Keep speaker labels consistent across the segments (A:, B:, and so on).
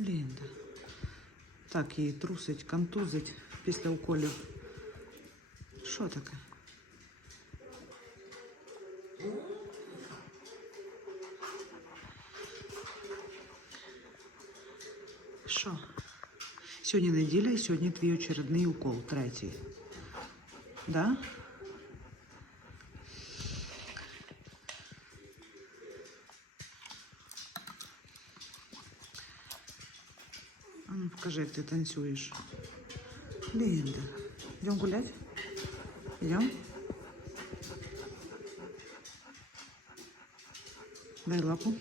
A: Лінда. Так, її трусить, контузить після уколів. Що таке? Що? Сьогодні неділя і сьогодні твій очередний укол, третій. Да? Покажи, як ти танцюєш. Лінда. Йдемо гулять? Йдемо? Дай лапу.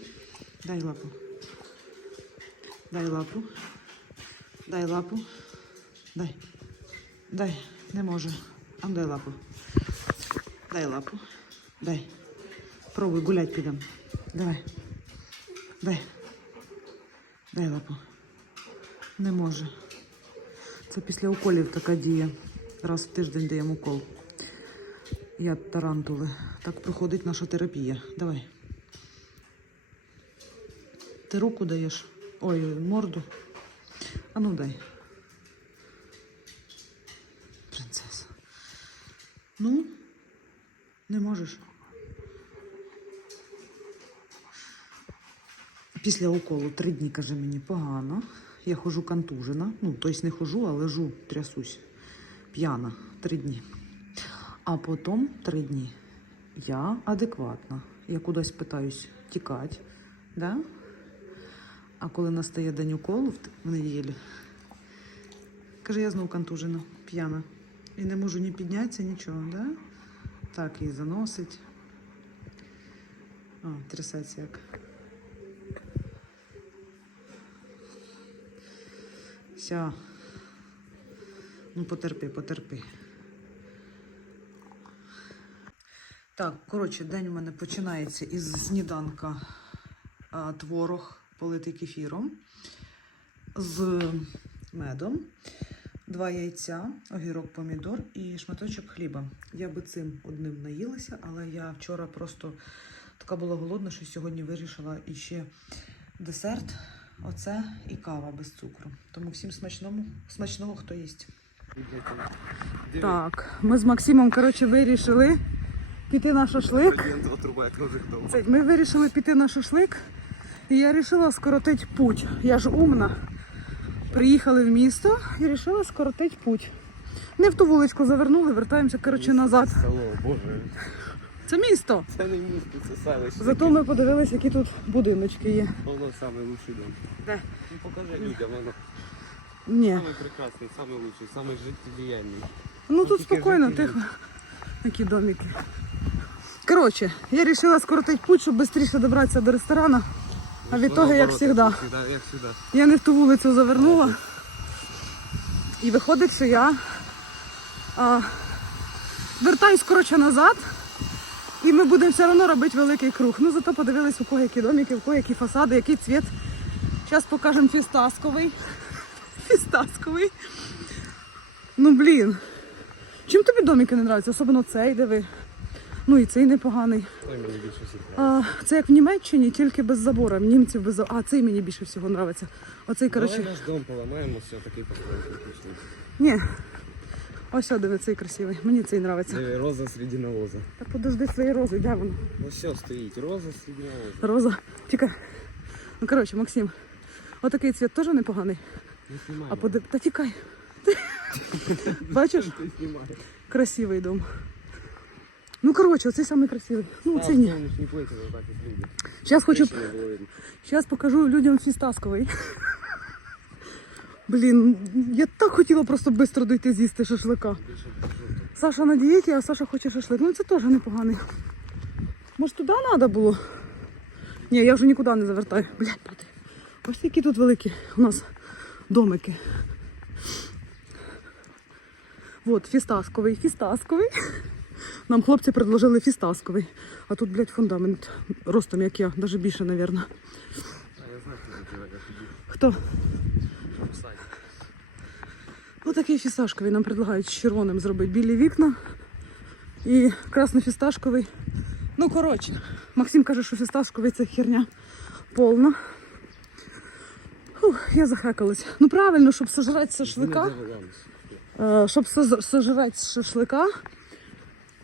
A: Дай лапу. Дай лапу. Дай лапу. Дай. Дай. Не може. А дай лапу. Дай лапу. Дай. Пробуй гулять підемо. Давай. Дай. Дай лапу. Не може. Це після уколів така дія. Раз в тиждень даємо укол. Я тарантули. Так проходить наша терапія. Давай. Ти руку даєш? Ой, морду. А ну дай. Принцеса. Ну, не можеш. Після уколу три дні, каже мені, погано. Я хожу контужена. Ну, тобто не хожу, а лежу, трясусь. П'яна. Три дні. А потім три дні я адекватна. Я кудись питаюсь тікати. Да? А коли настає день уколу в, неділю, каже, я знову контужена, п'яна. І не можу ні піднятися, нічого, да? Так, і заносить. А, трясеться як. Все. Ну, потерпи, потерпи. Так, коротше, день у мене починається із сніданка а, творог политий кефіром з медом, два яйця, огірок, помідор і шматочок хліба. Я би цим одним наїлася, але я вчора просто така була голодна, що сьогодні вирішила іще десерт. Оце і кава без цукру. Тому всім смачному, смачного, хто їсть. Так, ми з Максимом, коротше, вирішили піти на шашлик. Це ми вирішили піти на шашлик, і я вирішила скоротити путь. Я ж умна. Приїхали в місто і вирішила скоротити путь. Не в ту вуличку завернули, вертаємося коротше, назад.
B: Боже.
A: Це місто.
B: Це не місто, це селище.
A: Зато ми подивилися, які тут будиночки є.
B: Воно саме лучший дом.
A: Де?
B: Ну покажи людям, воно
A: Ні.
B: самий прекрасний, самий лучший, самий життєдіяльний.
A: Ну тут
B: тільки
A: спокійно, тихо. Які домики. Коротше, я вирішила скоротити путь, щоб швидше добратися до ресторану. А в ітогі, як завжди.
B: Як завжди.
A: Я не в ту вулицю завернула. І виходить, що я а, вертаюсь коротше назад. І ми будемо все одно робити великий круг. Ну зато подивились, у кого які домики, у кого які фасади, який цвіт. Зараз покажемо фістасковий. Фістасковий. Ну блін. Чим тобі домики не подобаються? Особливо цей, диви. Ну і цей непоганий.
B: Той мені більше всіх
A: А, це як в Німеччині, тільки без забору. Німців без забору. А цей мені більше всього подобається. Оцей,
B: Давай
A: коротше.
B: наш дом поламаємо, все, такий построїмо.
A: Ні. Ось о, диви, цей красивий. Мені цей подобається.
B: Диви, роза серед навоза.
A: Та подожди свої рози, де воно?
B: Ну все, стоїть, роза серед навоза.
A: Роза. Тікай. Ну коротше, Максим. Отакий цвіт теж непоганий.
B: Не знімай.
A: А подив... Та тікай. Бачиш?
B: Ти знімай.
A: Красивий дом. Ну, коротше, оцей самий красивий. Ну,
B: А,
A: цей ні. Зараз хочу. Зараз покажу людям фістасковий. Блін, я так хотіла просто швидко дойти з'їсти шашлика. Саша на дієті, а Саша хоче шашлик. Ну це теж непоганий. Може туди треба було? Ні, я вже нікуди не завертаю. Блядь, проти. Ось які тут великі у нас домики. От, фістасковий, фістасковий. Нам хлопці предложили фістасковий. А тут, блядь, фундамент ростом, як я, навіть більше, мабуть.
B: А я знаю, хто Сайт.
A: Ну фісташковий нам предлагають з червоним зробити білі вікна і красно-фісташковий. Ну, коротше, Максим каже, що фісташковий це херня повна. Фух, я захекалась. Ну правильно, щоб сожрати шашлика. Е, щоб сожрати шашлика,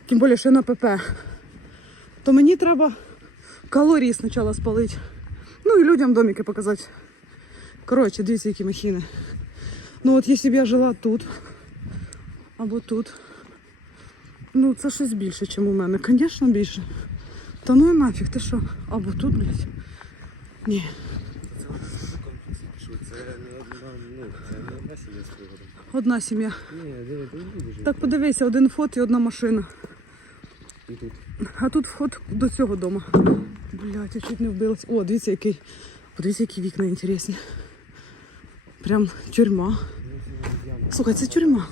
A: тим більше що я на ПП, то мені треба калорії спочатку спалити. Ну і людям домики показати. Коротше, дивіться, які махіни. Ну от якщо б я жила тут або тут, ну це щось більше, ніж у мене. Звісно, більше. Та ну і нафіг, ти що? Або тут, блядь. Ні.
B: Це не одна, це не одна сім'я з приводом.
A: Одна сім'я.
B: Ні, диви, ти люди.
A: Так подивися, один фот і одна машина. А тут вход до цього дому. Блять, я чуть не вбилась. О, дивіться, який. Подивіться, які вікна інтересні. Прям тюрма.
B: Це.
A: Слухай, це тюрма.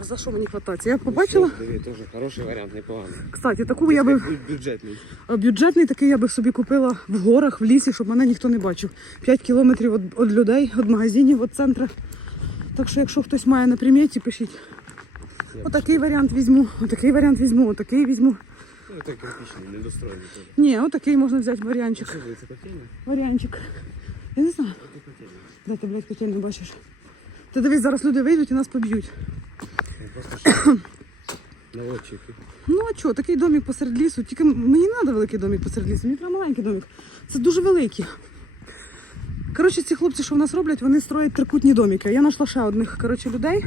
A: А за що мені хватається? Я побачила.
B: Теж хороший варіант, непоганий.
A: Кстати, таку я би
B: Бюджетний.
A: бюджетний такий я би собі купила в горах, в лісі, щоб мене ніхто не бачив. 5 кілометрів від, людей, від магазинів, від центру. Так що, якщо хтось має на приміті, пишіть. Отакий варіант візьму, отакий варіант візьму, отакий візьму.
B: Ну, той кирпичний, недостроєний теж.
A: Ні, отакий можна взяти варіанчик.
B: Це котельня?
A: Варіанчик. Я не знаю.
B: Це.
A: Де ти, блядь, котельну бачиш? Ти дивись, зараз люди вийдуть і нас поб'ють.
B: Ну, що.
A: Ну а чого, такий домик посеред лісу. Тільки мені не треба великий домик посеред лісу, мені треба маленький домик. Це дуже великий. Коротше, ці хлопці, що в нас роблять, вони строять трикутні домики. Я знайшла ще одних коротше, людей.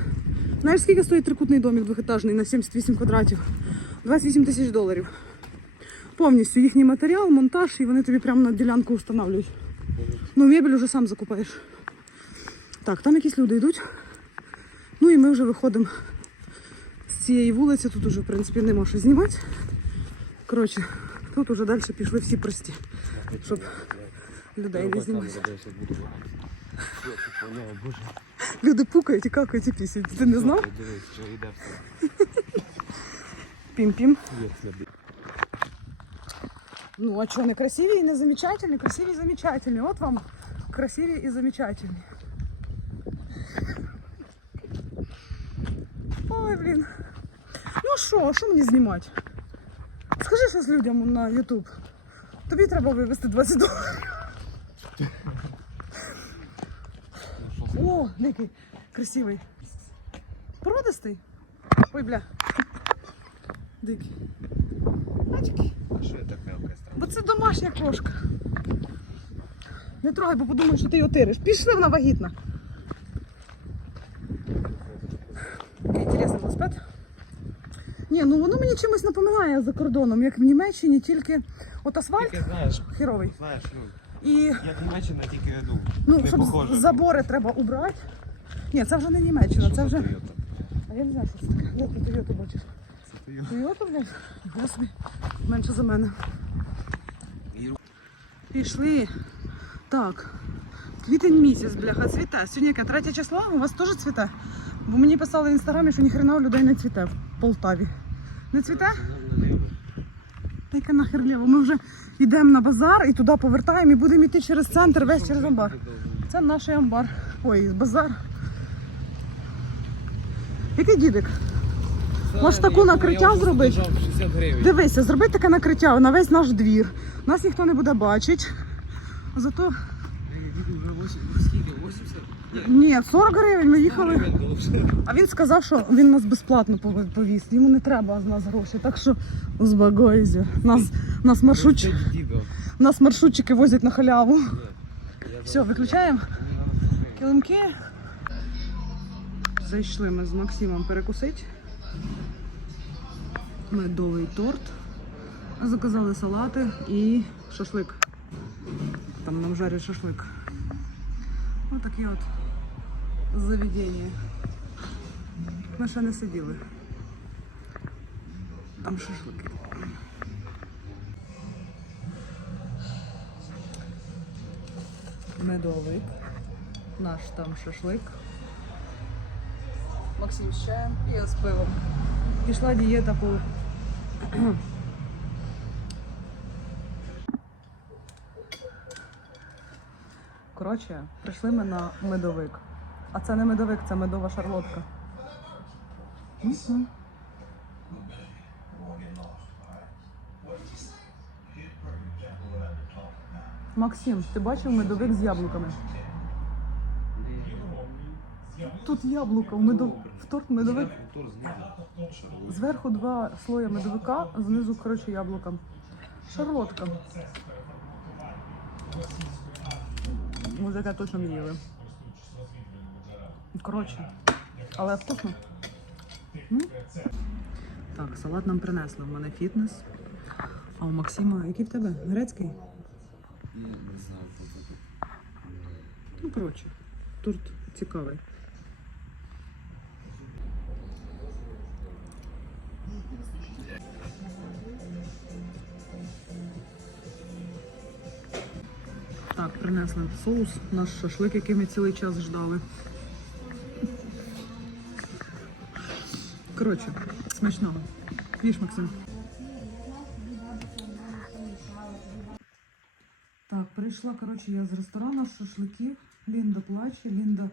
A: Знаєш, скільки стоїть трикутний домик двохетажний на 78 квадратів? 28 тисяч доларів. Повністю їхній матеріал, монтаж, і вони тобі прямо на ділянку встановлюють. Ну, мебель вже сам закупаєш. Так, там якісь люди йдуть. Ну і ми вже виходимо з цієї вулиці. Тут уже, в принципі, нема що знімати. Коротше, тут уже далі пішли всі прості, щоб людей не знімати.
B: Боже.
A: Люди пукають і какають і пісять. Ти не знав?
B: Дивись, що йде все.
A: Пім-пім.
B: Є сліди.
A: Ну, а что, не красивые и не замечательные? Красивые и замечательные. Вот вам красивые и замечательные. Ой, блін. Ну що, що мені знімати? Скажи щось людям на YouTube. Тобі треба вивезти 20 доларів. О, який красивий. Породистий? Ой, бля. Дикий. Бачки?
B: А що я так мелко?
A: Бо це домашня кошка. Не трогай, бо подумають, що ти його тириш. Пішли вона вагітна. Ні, ну воно мені чимось напоминає за кордоном, як в Німеччині, тільки от асфальт
B: Тільки знаєш,
A: херовий.
B: знаєш, ну,
A: І
B: як Німеччина, тільки ну,
A: ну,
B: не
A: щоб
B: похоже.
A: забори треба убрати. Ні, це вже не Німеччина, це вже. А я не знаю, що це таке. Як ти Тойоту бачиш? Тойоту, блядь? Господи, менше за мене. Пішли. Так. Квітень місяць, бляха, цвіте. Сьогодні яке? Третє число? У вас теж цвіте? Бо мені писали в інстаграмі, що ніхрена у людей не цвіте в Полтаві. Не цвіте? Та яка нахер ліво. Ми вже йдемо на базар і туди повертаємо і будемо йти через центр, весь через амбар. Це наш амбар. Ой, базар. Який дідик? Може, таку накриття зробити?
B: задержав 60 гривень.
A: Дивися, зроби таке накриття на весь наш двір. Нас ніхто не буде бачити. Зато
B: Діду вже 8, скільки? 80? Ні,
A: ні, 40 гривень ми їхали. А він сказав, що він нас безплатно пов- повіз. Йому не треба з нас гроші. Так що узбагойся. Нас, нас, маршрут, нас маршрутчики возять на халяву. Все, виключаємо килимки. Зайшли ми з Максимом перекусити. Медовий торт. Заказали салати і шашлик. Там нам жарять шашлик. Ось такі от заведення. Ми ще не сиділи. Там шашлик. Медовик. Наш там шашлик. Максим з чаєм і я з пивом. Пішла дієта по. Коротше, прийшли ми на медовик. А це не медовик, це медова шарлотка. Максим, ти бачив медовик з яблуками? Тут яблука, в, медов... в торт медовик.
B: Зверху
A: два слоя медовика, знизу, коротше, яблука. Шарлотка. Таке точно не. Коротше, але вкусно. М? Так, салат нам принесли. У мене фітнес. А у Максима, який в тебе? Грецький?
B: Я не знаю.
A: Ну, коротше, торт цікавий. Так, принесли соус, наш шашлик, який ми цілий час ждали. Коротше, смачного. Їж, Максим. Так, прийшла, коротше, я з ресторану з шашликів. Лінда плаче. Лінда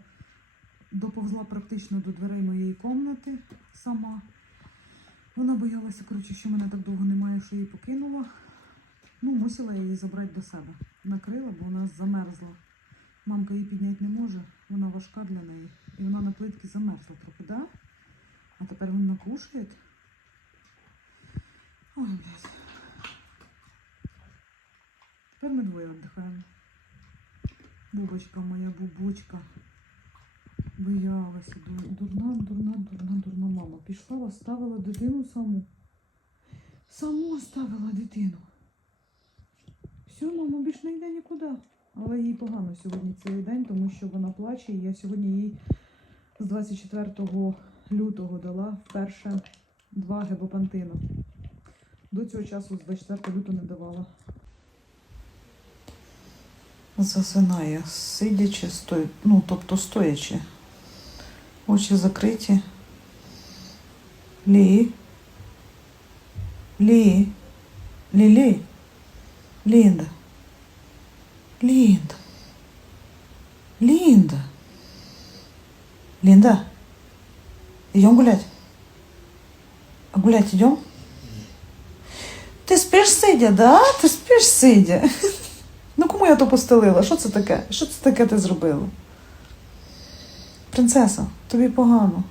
A: доповзла практично до дверей моєї кімнати сама. Вона боялася, коротше, що мене так довго немає, що її покинула. Ну, мусила я її забрати до себе. Накрила, бо вона замерзла. Мамка її підняти не може, вона важка для неї. І вона на плитці замерзла трохи, да? А тепер вона кушає. Ой, блядь. Тепер ми двоє віддихаємо. Бубочка моя, бубочка. Боялася. ду- Дурна, дурна, дурна, дурна мама. Пішла, оставила дитину саму. Саму оставила дитину. Все, мама більш не йде нікуди. Але їй погано сьогодні цілий день, тому що вона плаче. І я сьогодні їй з 24 лютого дала вперше два гебопантина. До цього часу з 24 лютого не давала. Засинає, сидячи, сто... ну, тобто стоячи. Очі закриті. Лі. Лі. Лілі. Лінда. Лінда. Лінда. Линда, идем гулять? А гулять идем? Ти спиш сидя, да? Ти спиш сидя. Ну кому я то постелила? Що це таке? Що це таке ти зробила? Принцеса, тобі погано.